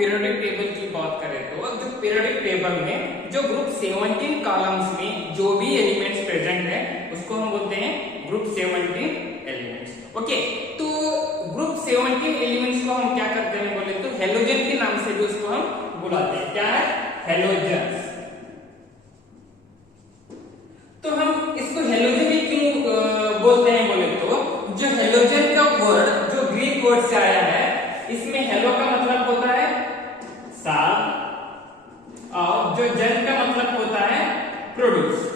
Periodic table की बात करें तो जो पीरियोडिक टेबल में जो ग्रुप 17 कॉलम्स में जो भी एलिमेंट्स प्रेजेंट है उसको हम बोलते हैं ग्रुप 17 एलिमेंट्स। ओके, तो ग्रुप 17 एलिमेंट्स को हम क्या करते हैं बोले तो हेलोजन के नाम से भी उसको हम बुलाते हैं। क्या है? हेलोजन। तो हम इसको हेलोजन ही क्यों बोलते हैं बोले तो जो हेलोजन का वर्ड जो ग्रीक वर्ड से आया है, इसमें हेलो का मतलब होता है साथ और जो जन का मतलब होता है प्रोड्यूस।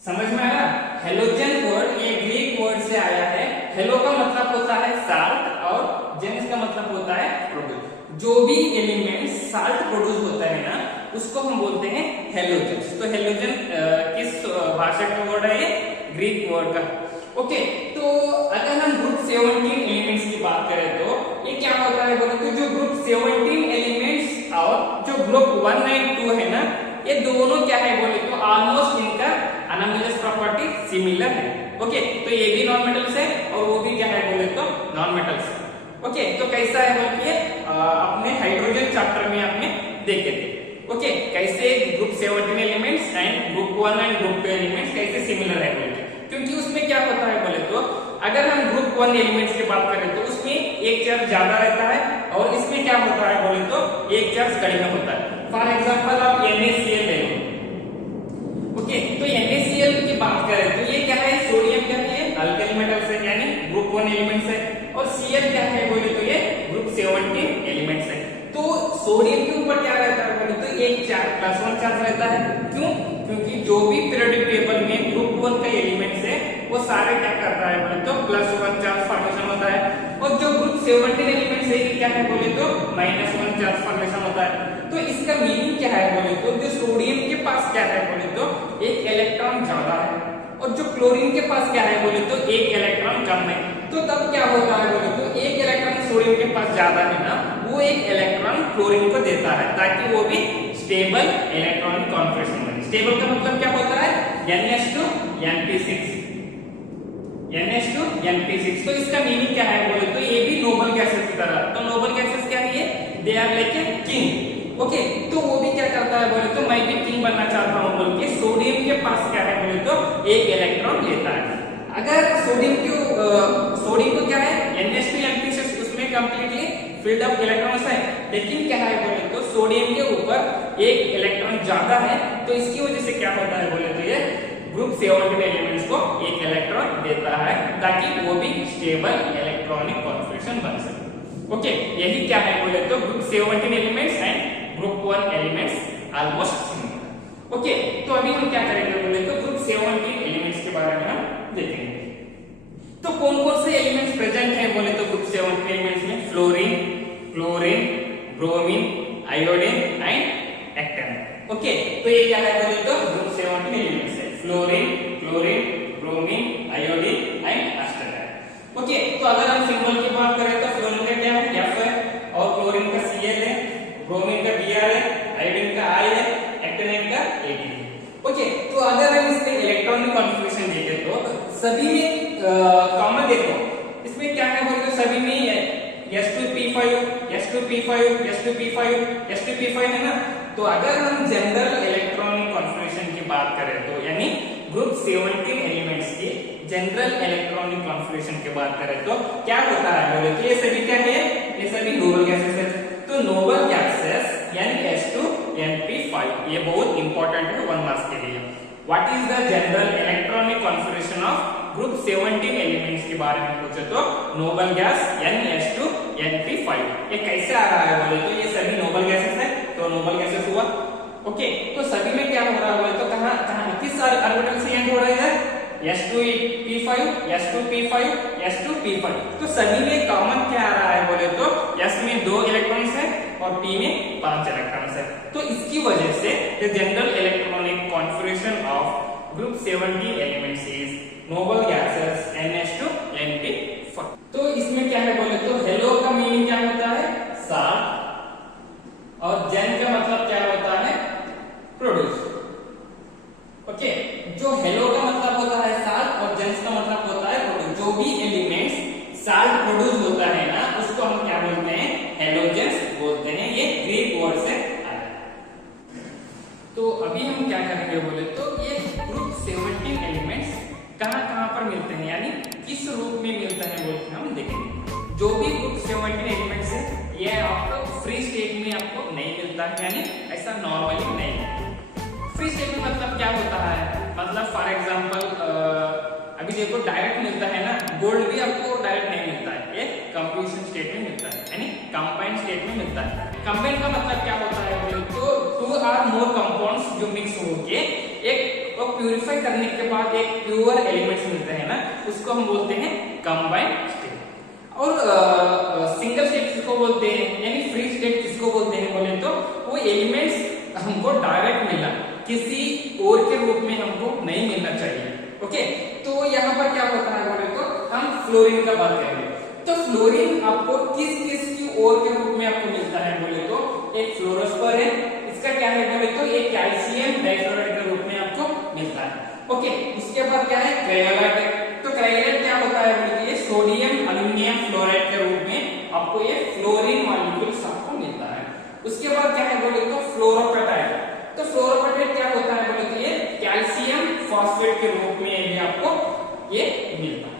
समझ में आया? हेलोजन वर्ड ये ग्रीक वर्ड से आया है। हेलो का मतलब होता है साल्ट और जेन्स का मतलब होता है प्रोड्यूस। जो भी एलिमेंट साल्ट प्रोड्यूस होता है ना उसको हम बोलते हैं हेलोजन। तो हेलोजन किस भाषा का वर्ड है? ये ग्रीक वर्ड का। ओके, तो अगर हम ग्रुप 17 एलिमेंट्स की बात करें तो ये क्या होता है बोले तो जो ग्रुप 17 एलिमेंट्स और जो ग्रुप 1 और 2 है ना, ये दोनों क्या है बोले तो ऑलमोस्ट इनका अनोमलियस प्रॉपर्टी सिमिलर है। ओके, तो ये भी नॉन मेटल्स है और वो भी क्या है बोले तो नॉन मेटल्स है। ओके, तो कैसा है बोलिए अपने हाइड्रोजन चैप्टर में आपने देखे थे। ओके, कैसे group 17 elements and group 1 and group 2 elements कैसे सिमिलर है बोले, क्योंकि उसमें क्या होता है बोले तो अगर हम ग्रुप 1 एलिमेंट्स की बात करें तो उसमें एक चार्ज ज्यादा रहता है और इसमें क्या होता है बोले तो एक चार्ज कम होता है। फॉर एग्जांपल आप NaCl ले लो। ओके, तो NaCl की बात करें तो ये क्या है? सोडियम क्या है? अल्काइल मेटल्स है यानी ग्रुप 1 एलिमेंट्स है। और Cl क्या है बोले तो ये ग्रुप 17 एलिमेंट्स है। तो सोडियम के ऊपर क्या रहता है बोले तो एक चार्ज +1 चार्ज रहता है। क्यों? क्योंकि जो भी पीरियोडिक टेबल में ग्रुप 1 का एलिमेंट्स है वो सारे क्या करता है बोले तो +1 चार्ज फॉर्मेशन होता है। और जो ग्रुप 17 एलिमेंट्स है ये क्या है बोले तो -1 चार्ज फॉर्मेशन होता है। तो इसका मीनिंग क्या है बोले तो जो सोडियम के पास क्या है बोले तो एक इलेक्ट्रॉन ज्यादा है और जो क्लोरीन के पास क्या है बोले तो एक इलेक्ट्रॉन कम है। तो तब क्या होता है बोले तो एक इलेक्ट्रॉन सोडियम के पास ज्यादा है ना, वो एक इलेक्ट्रॉन क्लोरीन को देता है ताकि वो भी स्टेबल इलेक्ट्रॉनिक कॉन्फिगरेशन बने। स्टेबल का मतलब क्या होता है? NH2 NP6 NH2 NP6। तो इसका मीनिंग क्या है बोले तो ये भी नोबल गैसेस की तरह। तो नोबल गैसेस क्या है? They are like a king. Okay, तो वो भी क्या करता है बोले तो मैं भी किंग बनना चाहता हूं बोल के सोडियम के पास क्या है बोले तो एक इलेक्ट्रॉन लेता है। अगर सोडियम को क्या है NH2 NP6 उसमें कंप्लीटली फील्ड ऑफ इलेक्ट्रॉन्स है, लेकिन क्या है बोले तो सोडियम के ऊपर एक इलेक्ट्रॉन ज्यादा है। तो इसकी वजह से क्या होता है बोले तो ये ग्रुप 17 एलिमेंट्स को एक इलेक्ट्रॉन देता है ताकि वो भी स्टेबल इलेक्ट्रॉनिक कॉन्फिगरेशन बन सके। ओके, यही क्या है बोले तो group 17 elements and group 1 elements almost similar. Okay, तो अभी हम क्या करेंगे बोले तो ग्रुप 17 एलिमेंट्स के बारे में हम देखेंगे। तो कौन कौन से एलिमेंट्स प्रेजेंट हैं बोले तो ग्रुप 17 एलिमेंट्स में fluorine, chlorine, bromine, iodine and astatine. Okay, तो ये क्या है बोले तो ग्रुप 17 एलिमेंट्स है। Fluorine, chlorine, bromine, iodine and astatine. Okay, तो अगर हम सिंबल की बात करें तो फ्लोरीन का क्या है? F है और क्लोरीन का Cl है, ब्रोमीन का Br है, आयोडीन का I है, एक्टेन का Ag है। ओके, तो अगर हम इसमें इलेक्ट्रॉनिक कॉन्फिगरेशन देखें तो सभी में कॉमन देखो इसमें क्या है बोले तो सभी में S2P5 S2P5 S2P5 S2P5 है ना। तो अगर हम जनरल इलेक्ट्रॉनिक कॉन्फिगरेशन की बात करें तो यानी ग्रुप 17 एलिमेंट्स की जनरल इलेक्ट्रॉनिक कॉन्फिगरेशन की बात करें तो क्या होता है बोले तो ये सभी क्या है? ये सभी नोबल गैसेस है। तो नोबल गैसेस यानी H2NP5 ये बहुत इंपॉर्टेंट है 1 मार्क्स के लिए। What is the general electronic configuration of group 17 elements के बारे में पूछे तो नोबल गैस यानी H2NP5 ये कैसे आ रहा है बोले तो ये सभी नोबल गैसेस है। तो नोबल गैसेस हुआ। ओके, तो सभी में क्या हो रहा है बोले तो कहां किस ऑर्बिटल से एंड हो रहा है? S2P5 S2P5 S2P5। तो सभी में कॉमन क्या आ रहा है बोले तो S में 2 इलेक्ट्रॉन्स है और P में 5 इलेक्ट्रॉन्स है। तो इसकी वजह से the general electronic configuration of group 17 elements is noble gases NH2NP5। तो इसमें क्या है बोले तो हेलो का मीनिंग क्या होता है? साथ और जेन का मतलब क्या होता है? प्रोड्यूस। ओके, जो हेलो का मतलब होता है साल्ट और जेन्स का मतलब होता है प्रोड्यूस। जो भी एलिमेंट्स साल्ट प्रोड्यूस होता है ना उसको हम क्या बोलते हैं? हेलोजेंस वर्ड से आया है। तो अभी हम क्या करेंगे बोले तो ये ग्रुप 17 एलिमेंट्स कहाँ पर मिलते हैं, यानी किस रूप में मिलता है बोल के हम देखेंगे। जो भी ग्रुप 17 एलिमेंट्स है ये आपको फ्री स्टेट में आपको नहीं मिलता है, यानी ऐसा नॉर्मली नहीं है। फ्री स्टेट में मतलब क्या होता है, मतलब फॉर एग्जांपल अभी देखो डायरेक्ट मिलता है ना, गोल्ड भी आपको डायरेक्ट नहीं मिलता है, ये कंप्यूटेशन स्टेट में मिलता है, यानी कंबाइंड स्टेट में मिलता है। कंबाइंड का मतलब क्या होता है तो टू और मोर कंपाउंड्स जो मिक्स होके एक प्यूरिफाई करने के बाद एक प्योर एलिमेंट्स मिलते हैं ना, उसको हम बोलते हैं कंबाइंड स्टेट। और सिंगल स्टेट किसको बोलते हैं, यानी फ्री स्टेट किसको बोलते हैं बोले तो वो एलिमेंट्स हमको डायरेक्ट मिला, किसी और के रूप में हमको नहीं मिलना चाहिए। ओके, तो यहाँ पर क्या होता है बोले तो हम फ्लोरीन का बात करेंगे। तो फ्लोरीन आपको किस किस की और के रूप में आपको मिलता है बोले तो एक फ्लोरोस्पर है, इसका क्या है बोले तो एक कैल्शियम डाइफ्लोराइड के रूप में आपको मिलता है। ओके, उसके बाद क्या है क्रायोलाइट है। तो क्रायोलाइट क्या होता है बोले तो ये सोडियम अल्यूमिनियम फ्लोराइड के रूप में आपको ये फ्लोरीन मॉलिक्यूल्स आपको मिलता है। उसके बाद क्या है बोले तो फ्लोरोपेटाइड। तो फ्लोरोपेटाइड क्या होता है बोले तो ये कैल्शियम फॉस्फेट के रूप में भी आपको ये मिलता है।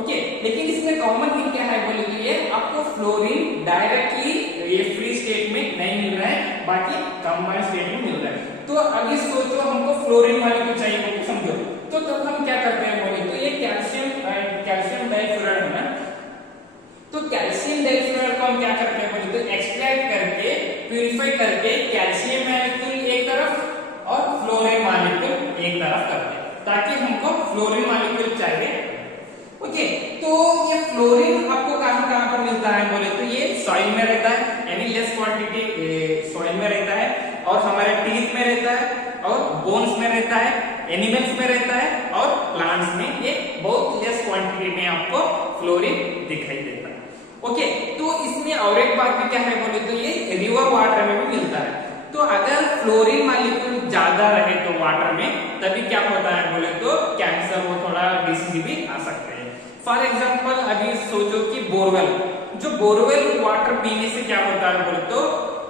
ओके, लेकिन इसमें कॉमन थिंग क्या है बोले तो ये आपको फ्लोरीन डायरेक्टली ये फ्री स्टेट में नहीं मिल रहा है, बाकी कंबाइंड स्टेट में मिल रहा है। तो अभी सोचो हमको फ्लोरीन मॉलिक्यूल चाहिए बोले समझो, तो तब हम क्या करते हैं बोले तो ये कैल्शियम डाइफ्लोराइड है ना, तो कैल्शियम डाइफ्लोराइड को हम क्या करते हैं बोले तो एक्सट्रैक्ट करके प्यूरिफाई करके कैल्शियम मॉलिक्यूल एक तरफ और फ्लोरीन मॉलिक्यूल एक तरफ करते हैं, ताकि हमको फ्लोरीन मॉलिक्यूल चाहिए। ओके, तो ये फ्लोरीन आपको कहां पर मिलता है बोले तो ये सॉइल में रहता है, यानी लेस क्वांटिटी सॉइल में रहता है, और हमारे टीथ में रहता है, और बोन्स में रहता है, एनिमल्स में रहता है, और प्लांट्स में ये बहुत लेस क्वांटिटी में आपको फ्लोरीन दिखाई देता है। ओके, तो इसमें और एक बात भी क्या है बोले तो ये रिवर वाटर में भी मिलता है। तो अगर फ्लोरीन मॉलिक्यूल ज्यादा रहे तो वाटर में, तभी क्या होता है बोले तो कैंसर वो थोड़ा डिसीज भी आ सकते हैं। फॉर एग्जांपल अभी सोचो कि बोरवेल, जो बोरवेल वाटर पीने से क्या होता है बोले तो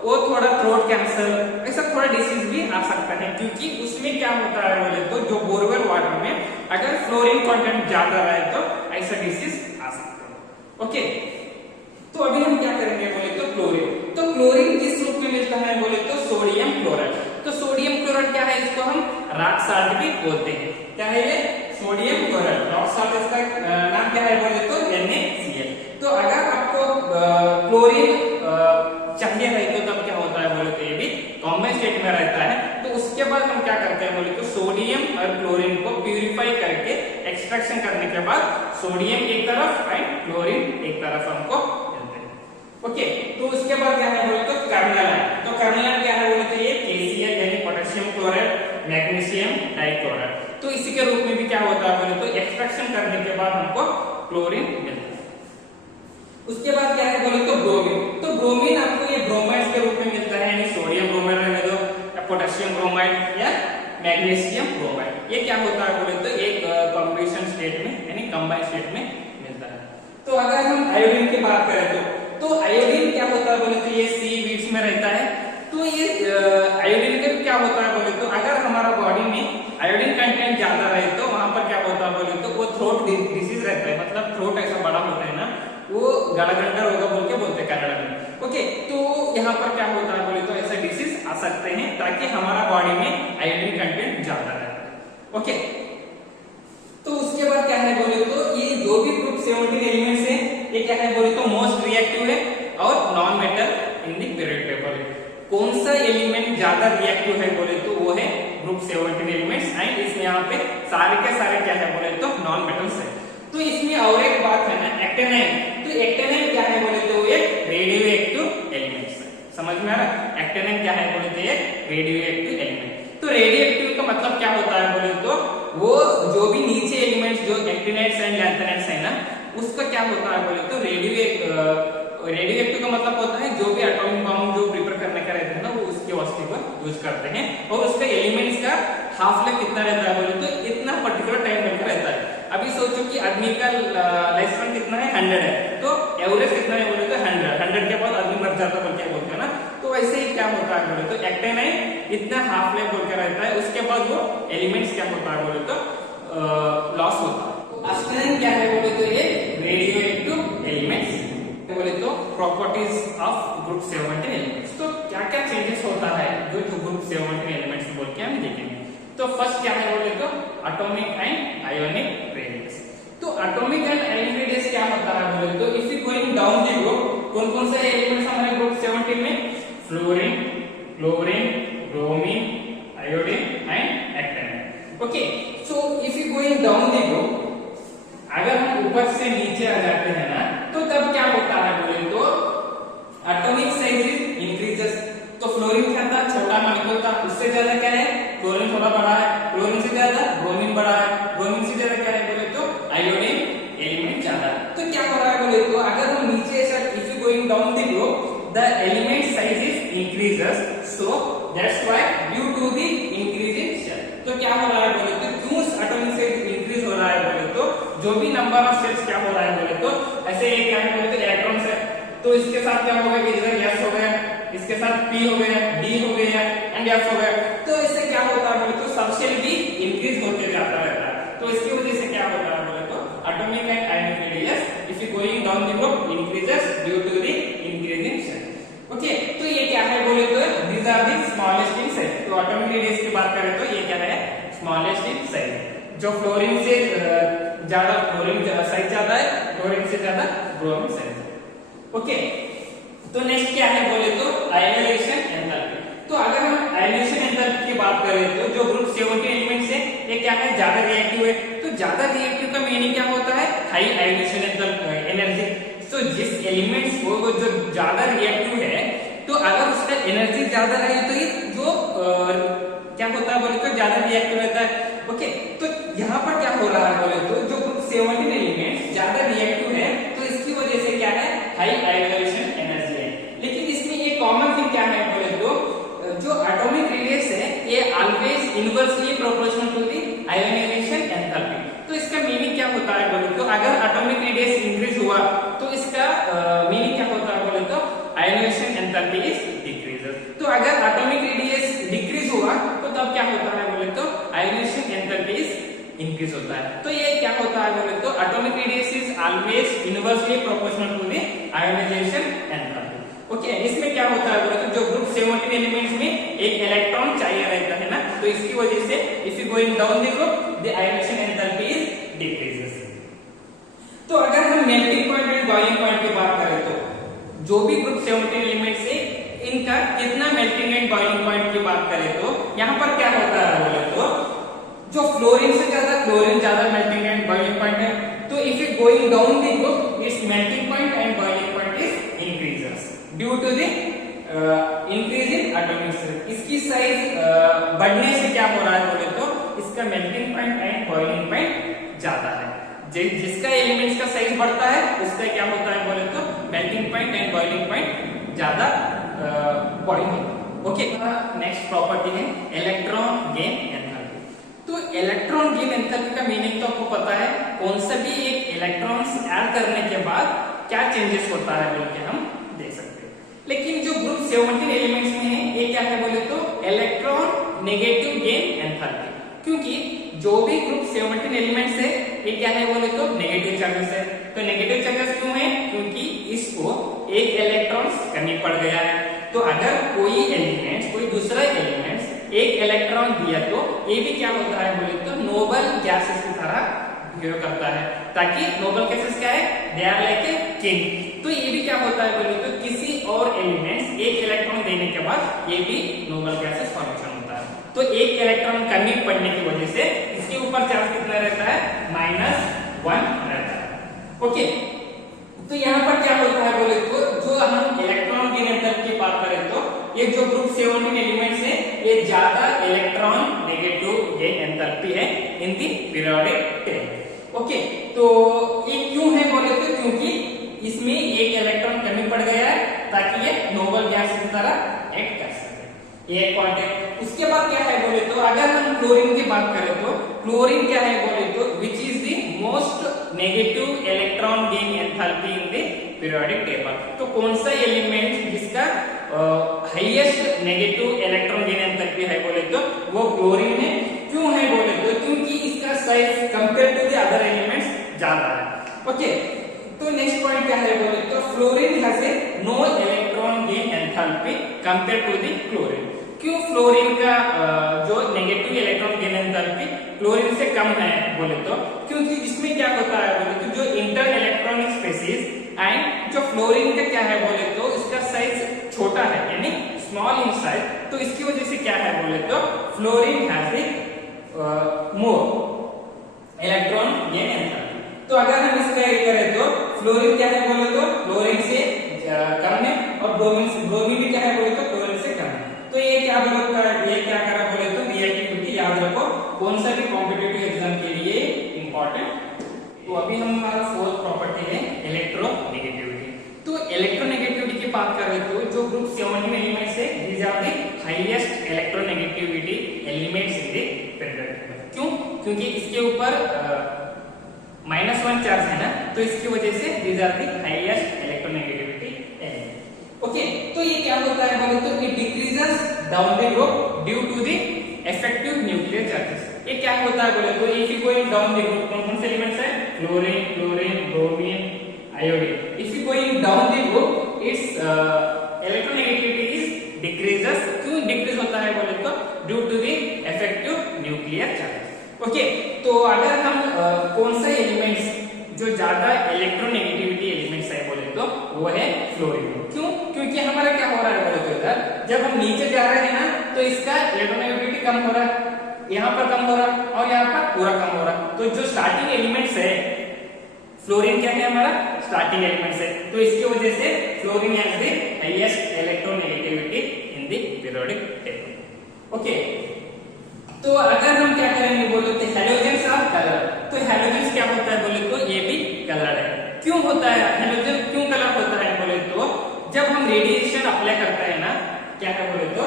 वो थोड़ा थ्रोट कैंसर ऐसा थोड़ा डिसीज भी आ सकता है, क्योंकि उसमें क्या होता है बोले तो जो बोरवेल वाटर में अगर फ्लोरीन कंटेंट ज्यादा रहे तो ऐसा डिसीज आ सकता है। ओके, तो अभी हम क्या करेंगे बोले तो क्लोरीन। तो क्लोरीन किस रूप में मिलता है बोले तो सोडियम क्लोराइड। तो सोडियम क्लोराइड क्या है, इसको हम रॉक साल्ट भी बोलते हैं। क्या है ये सोडियम क्लोराइड, रॉक साल्ट इसका नाम क्या है बोले तो NaCl। तो अगर आपको क्लोरीन चाहिए नहीं तो तब क्या होता है बोले तो ये भी कॉम्बाइंड स्टेट में रहता है। तो उसके बाद हम क्या करते हैं बोले तो सोडियम और क्लोरीन को प्यूरिफाई करके एक्सट्रैक्शन करने के बाद सोडियम एक तरफ एंड क्लोरीन एक तरफ हमको मिलते हैं। ओके, तो उसके बाद क्या है बोले तो कर्नलाइन। तो कर्नलाइन क्या है बोले तो ये KCl यानी पोटेशियम क्लोराइड मैग्नीशियम डाइक्लोराइड। तो इसी के रूप में भी क्या होता है बोले तो एक्सट्रैक्शन करने के बाद हमको क्लोरीन मिलता है। उसके बाद क्या है बोले तो ब्रोमीन। तो ब्रोमीन आपको ये ब्रोमाइड के रूप में मिलता है, यानी सोडियम ब्रोमाइड रहने दो, या पोटेशियम ब्रोमाइड या मैग्नीशियम ब्रोमाइड। ये क्या होता है बोले तो एक कॉम्बिनेशन स्टेट में यानी कंबाइंड स्टेट में मिलता है। तो अगर हम आयोडीन की बात करें तो आयोडीन क्या होता है बोले तो ये सी वीड्स में रहता है। तो ये आयोडीन का क्या होता है बोले तो अगर हमारा बॉडी में आयोडीन कंटेंट ज्यादा रहे तो वहां पर क्या होता है बोले तो वो थ्रोट डिसीज रहता है, मतलब थ्रोट ऐसा बड़ा होता है ना, वो गलाघंटा रोग बोल के बोलते हैं कन्नड़ में। ओके, तो यहाँ पर क्या होता है बोले तो ऐसे डिसीज आ सकते हैं, ताकि हमारा बॉडी में आयोडीन कंटेंट ज्यादा रहे। ओके, तो उसके बाद क्या है बोले तो ये जो भी ग्रुप 17 एलिमेंट्स है ये क्या है बोले तो मोस्ट रिएक्टिव है और non metal in the period table है। कौन सा एलिमेंट ज्यादा रिएक्टिव है बोले तो वो है ग्रुप 17 एलिमेंट्स, एंड इसमें यहाँ पे सारे के सारे क्या है बोले तो नॉन मेटल्स है। तो इसमें और एक बात है ना एक्टेनाइन। तो एक्टेनाइन क्या है बोले तो एक रेडियो एक्टिव एलिमेंट्स है। समझ में आ रहा है एक्टेनाइन क्या है बोले तो एक रेडियो एक्टिव एलिमेंट। तो रेडियो एक्टिव का मतलब क्या होता है बोले तो वो जो भी नीचे एलिमेंट्स जो एक्टिनाइड्स एंड लैंथेनाइड्स है ना, उसका क्या होता है बोले तो रेडियो एक्टिव का मतलब होता है जो भी एटॉमिक बम जो प्रिपेयर करने का रहता है ना, वो उसके वास्ते को यूज करते हैं, और उसका एलिमेंट्स का हाफ लाइफ कितना रहता है बोले तो इतना पर्टिकुलर टाइम में रहता है। अभी सोचो कि आदमी का लाइफ स्पैन कितना है 100 है, तो एवरेज कितना है बोले तो 100 के बाद आदमी मर जाता बोल के बोलते हैं ना। तो ऐसे ही क्या होता है बोले तो एक्टेनाइन इतना हाफ लाइफ बोल के रहता है, उसके बाद वो एलिमेंट्स क्या होता है बोले तो लॉस होता है। एस्टेनाइन क्या है बोले तो ये रेडियो एक्टिव एलिमेंट्स बोले तो प्रॉपर्टीज ऑफ ग्रुप 17 एलिमेंट्स। तो क्या क्या चेंजेस होता है जो ग्रुप 17 एलिमेंट्स बोल के हम देखेंगे। तो फर्स्ट क्या है बोले तो एटॉमिक एंड आयोनिक रेडियस। तो एटॉमिक एंड आयोनिक रेडियस क्या होता है बोले तो if you going down the group, कौन कौन से एलिमेंट्स हमारे ग्रुप 17 में, fluorine, chlorine, bromine, iodine and astatine. Okay, so if you going down the group, अगर हम ऊपर से नीचे आ जाते हैं ना, तो तब क्या होता है बोले तो एटॉमिक साइज इंक्रीजेस। तो फ्लोरीन क्या था, छोटा मॉलिक्यूल था, उससे ज्यादा क्या है क्लोरीन थोड़ा बड़ा है, क्लोरीन से ज्यादा ब्रोमीन बड़ा है, ब्रोमीन से ज्यादा क्या है बोले तो आयोडीन एलिमेंट ज्यादा। तो क्या हो रहा है बोले तो अगर हम नीचे ऐसा if you going down the group the element size is increases, so that's why due to the increase in shell. तो क्या हो रहा है बोले तो क्यों एटॉमिक साइज इंक्रीज हो रहा है बोले तो जो भी नंबर ऑफ शेल्स क्या हो रहा है बोले तो ऐसे एक क्या है बोले तो इलेक्ट्रॉन्स है, तो इसके साथ क्या होगा इधर s हो गया, इसके साथ p हो गया, d हो गया एंड f हो गया। तो इससे क्या होता है बोले तो सब शेल भी इंक्रीज होते जाता रहता है। तो इसकी वजह से क्या होता है बोले तो atomic and ionic radius if you going down the group increases due to the increase in shell. Okay, तो ये क्या है बोले तो these are the smallest in size. तो एटॉमिक रेडियस की बात करें तो ये क्या है स्मॉलेस्ट इन साइज। जो फ्लोरीन से ज्यादा फ्लोरीन साइज ज्यादा है, क्लोरीन से ज्यादा ब्रोमीन साइज। ओके, तो नेक्स्ट क्या है बोले तो आयोनाइजेशन एंथैल्पी। तो अगर हम आयोनाइजेशन एंथैल्पी की बात करें तो जो ग्रुप 17 एलिमेंट्स है ये क्या है ज्यादा रिएक्टिव है। तो ज्यादा रिएक्टिव का मीनिंग क्या होता है हाई आयोनाइजेशन एनर्जी। तो जिस एलिमेंट्स को जो ज्यादा रिएक्टिव है तो अगर उसका एनर्जी ज्यादा है तो ये जो क्या होता है बोले तो ज्यादा रिएक्टिव रहता है। ओके, तो यहाँ पर क्या हो रहा है बोले तो जो ग्रुप 17 एलिमेंट्स ज्यादा रिएक्टिव है तो इसकी वजह से क्या है हाई आयोनाइजेशन एनर्जी है। लेकिन इसमें एक कॉमन थिंग क्या है बोले तो जो एटॉमिक रेडियस है ये always inversely proportional to the ionisation enthalpy. तो इसका मीनिंग क्या होता है बोले तो अगर एटॉमिक रेडियस इंक्रीज हुआ तो इसका मीनिंग क्या होता है बोले तो आयोनाइजेशन एंथैल्पी इज डिक्रीजेस। तो अगर एटॉमिक रेडियस डिक्रीज हुआ तो तब क्या होता है बोले तो आयोनाइजेशन एंथैल्पी इज इंक्रीज होता है। तो ये क्या होता है बोले तो atomic radius is always inversely proportional to the ionisation enthalpy. Okay, इसमें क्या होता है बोले तो जो ग्रुप 17 एलिमेंट्स में एक इलेक्ट्रॉन चाहिए रहता है ना, तो इसकी वजह से if you going down the group the ionisation enthalpy is decreases. तो अगर हम melting point and boiling point की बात करें तो जो भी ग्रुप 17 एलिमेंट्स है इनका कितना मेल्टिंग एंड बॉइलिंग पॉइंट की बात करें तो यहाँ पर क्या होता है बोले तो जो फ्लोरीन से ज्यादा क्लोरीन ज्यादा मेल्टिंग एंड बॉइलिंग पॉइंट है। तो if you going down the group its melting point and boiling point is increases due to the increase in atomic size. इसकी साइज बढ़ने से क्या हो रहा है बोले तो इसका melting point and boiling point ज्यादा है। जिसका एलिमेंट्स का साइज बढ़ता है उसका क्या होता है बोले तो melting point and boiling point ज्यादा बढ़ेगा। ओके, नेक्स्ट प्रॉपर्टी है इलेक्ट्रॉन गेन एंथैल्पी। तो इलेक्ट्रॉन गेन एंथैल्पी का मीनिंग तो आपको पता है, कौन सा भी एक इलेक्ट्रॉन्स ऐड करने के बाद क्या चेंजेस होता है बोल के हम देख सकते हैं। लेकिन जो ग्रुप 17 एलिमेंट्स में है ये क्या है बोले तो इलेक्ट्रॉन नेगेटिव गेन एंथैल्पी। क्योंकि जो भी ग्रुप 17 एलिमेंट्स है ये क्या है बोले तो नेगेटिव चार्जेस है। तो नेगेटिव चार्जेस क्यों है? क्योंकि इसको एक इलेक्ट्रॉन्स कमी पड़ गया है। तो अगर कोई एलिमेंट्स कोई दूसरा एलिमेंट्स एक इलेक्ट्रॉन दिया तो ये भी क्या होता है बोले तो नोबल गैसेस की तरह बिहेव करता है, ताकि नोबल गैसेस क्या है they are like a king. तो ये भी क्या होता है बोले तो किसी और एलिमेंट्स एक इलेक्ट्रॉन देने के बाद ये भी नोबल गैसेस फॉर्मेशन होता है। तो एक इलेक्ट्रॉन कमी पड़ने की वजह से इसके ऊपर चार्ज कितना रहता है -1 रहता है। ओके, तो यहाँ पर क्या होता है बोले तो जो हम इलेक्ट्रॉन गेन एंथैल्पी की बात करें तो ये जो ग्रुप 17 एलिमेंट्स है ये ज्यादा इलेक्ट्रॉन नेगेटिव गेन एंथैल्पी है इन दी पीरियोडिक टेबल। ओके, तो ये क्यों है बोले तो क्योंकि इसमें एक इलेक्ट्रॉन कमी पड़ गया है ताकि ये नोबल गैस की तरह एक्ट कर सके। ये पॉइंट है। उसके बाद क्या है बोले तो अगर हम क्लोरीन की बात करें तो क्लोरीन क्या है बोले तो which is the most negative electron gain enthalpy in the periodic table. तो कौन सा एलिमेंट जिसका highest negative electron gain enthalpy है बोले तो वो क्लोरीन है। क्यों है बोले तो क्योंकि इसका size compare to the other elements ज्यादा है। ओके, तो नेक्स्ट पॉइंट क्या है बोले तो fluorine has a no electron gain enthalpy compare to the chlorine. क्यों फ्लोरीन का जो negative electron gain enthalpy chlorine से कम है बोले तो क्योंकि इसमें क्या होता है बोले तो जो इंटर इलेक्ट्रॉनिक स्पेसीज एंड जो फ्लोरीन का क्या है बोले तो इसका साइज छोटा है यानी स्मॉल इन साइज, तो इसकी वजह से क्या है बोले तो fluorine has A more electron gain enthalpy. तो अगर हम इसका ये करें तो फ्लोरीन क्या है बोले तो क्लोरीन से कम है और ब्रोमीन भी क्या है बोले तो क्लोरीन से कम है। तो ये क्या बोलता है, ये क्या करा बोले तो रिएक्टिविटी याद रखो कौन सा भी कॉम्पिटिटिव एग्जाम के लिए इंपॉर्टेंट। तो अभी हमारा फोर्थ प्रॉपर्टी है इलेक्ट्रोनेगेटिविटी। तो इलेक्ट्रोनेगेटिविटी की बात करें तो जो ग्रुप 17 एलिमेंट्स है these are the highest electronegativity elements in the periodic table. क्यों? क्योंकि इसके ऊपर -1 चार्ज है ना, तो इसकी वजह से these are the highest electronegativity element. Okay, तो ये क्या होता है बोले तो it decreases down the group due to the effective nuclear charges. ये क्या होता है बोले तो if you going down the group कौन से एलिमेंट्स है chlorine, chlorine, bromine, iodine. If you going down the group its electronegativity is decreases. क्यों डिक्रीज होता है बोले तो due to the effective nuclear charges. Okay, तो अगर हम कौन सा एलिमेंट्स जो ज्यादा इलेक्ट्रोनेगेटिविटी एलिमेंट्स है बोले तो वो है फ्लोरीन। क्यों? क्योंकि हमारा क्या हो रहा है बोले तो इधर जब हम नीचे जा रहे हैं ना तो इसका इलेक्ट्रोनेगेटिविटी कम हो रहा है, यहाँ पर कम हो रहा है और यहाँ पर पूरा कम हो रहा है। तो जो स्टार्टिंग एलिमेंट्स है फ्लोरीन क्या है हमारा स्टार्टिंग एलिमेंट्स है, तो इसकी वजह से fluorine has the highest electronegativity in the periodic table. Okay, तो अगर हम क्या करेंगे बोले तो हैलोजेंस आर कलर। तो हैलोजेंस क्या होता है बोले तो ये भी कलर है। क्यों होता है हैलोजन, क्यों कलर होता है बोले तो जब हम रेडिएशन अप्लाई करते हैं ना क्या है बोले तो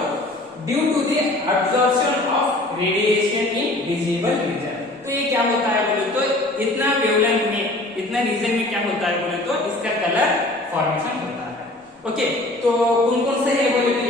due to the absorption of radiation in visible region. तो ये क्या होता है बोले तो इतना वेवलेंथ में इतना रीजन में क्या होता है बोले तो इसका कलर फॉर्मेशन होता है। ओके, तो कौन कौन से है बोले तो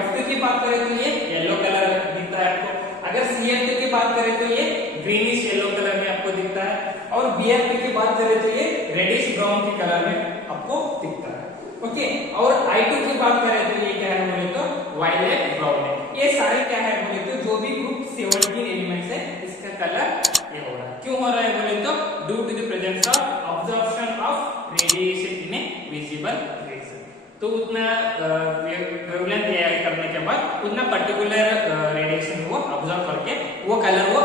F2 की बात करें तो ये येलो कलर दिखता है आपको। अगर Cl2 की बात करें तो ये ग्रीनिश येलो कलर में आपको दिखता है और Br2 की बात करें तो ये रेडिश ब्राउन के कलर में आपको दिखता है। ओके, और I2 की बात करें तो ये क्या है बोले तो वायलेट ब्राउन है। ये सारे क्या है बोले तो जो भी ग्रुप 17 एलिमेंट्स है इसका कलर ये हो रहा है। क्यों हो रहा है बोले तो due to the presence of absorption of radiation in a visible region. तो उतना वेवलेंथ करने के बाद उतना पर्टिकुलर रेडिएशन वो ऑब्जर्व करके वो कलर वो